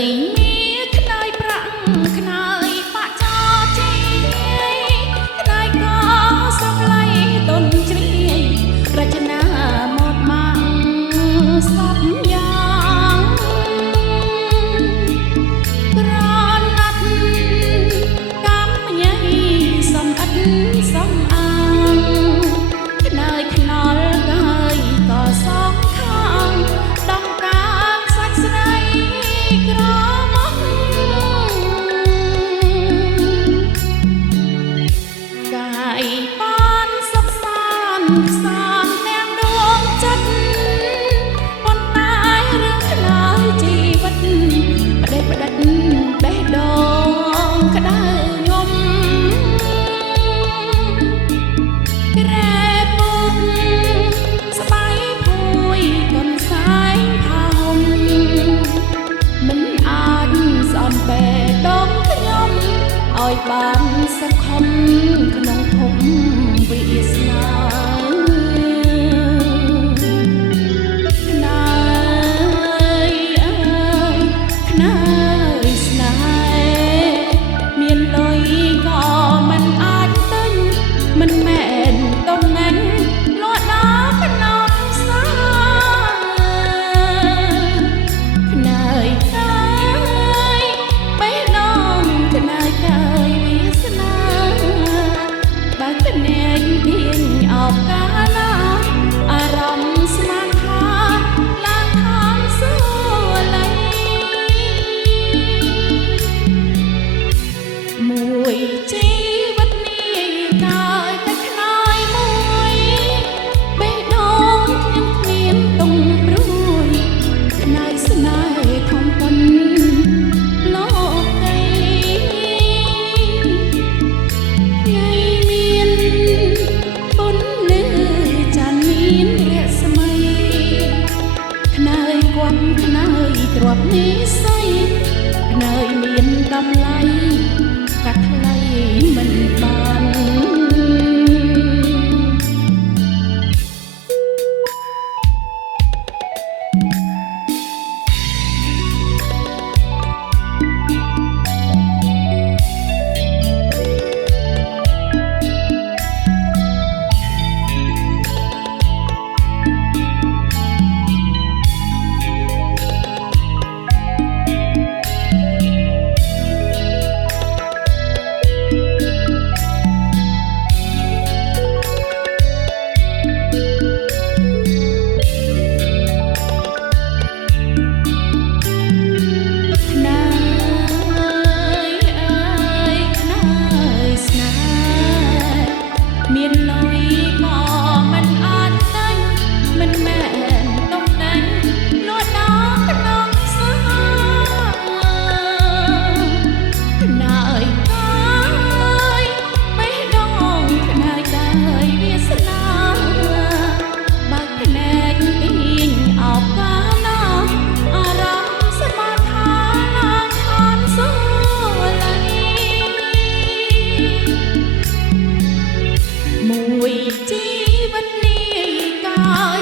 យមានខ្នើយប្រាក់ខ្នើយបាក់ចោជីខ្នើយក៏សំឡៃតុនជ្រាយរចនាមកម៉ាំងសពយ៉ាងក្រណាត់កម្មញ៉ៃសំអិតសំអាងខ្នើយខ្នល់កាយក៏សងខាងដំកាងសាច់ស្រីក្រមកកាយបានសុខសាន្តខ្សាន្តទាំងដួងចិត្តប៉ុន្តែរឿងខ្នើយជីវិតផ្ដេសផ្ដាច់បេះដូងក្តៅងំក្រែពុកស្បៃភួយកូនសែងផាហុំមិនអាចស្អំបេះដូងខ្ញុំឲ្យបានសង្ឃឹមក្នុងភពវាសនាខ្នើយអើយខ្នើយស្នេហ៍មានលុយក៏មិនអាចទិញមិនមែនតំណែងលក់ដល់ក្នុងផ្សាខ្នើយកាយបេះដូងខ្នើយកាយវាសនាបើភ្នែកទាញអបកាលាអារម្មណ៍ស្មានថាឡើងខាងសួលៃមួយជីវិតនេះកាយតែខ្នើយមួយបេះដូងខ្ញុំគ្មានទុំព្រួយខ្នើយស្នេហ៍ខំប៉ុនលោកីថ្ងៃមានពុនលឺចានមានរស្មីខ្នើយគំខ្នើយទ្របនិស័យខ្នើយមានតម្លៃកាត់ថ្លៃមិនបាន មួយជីវិតនេះកាយ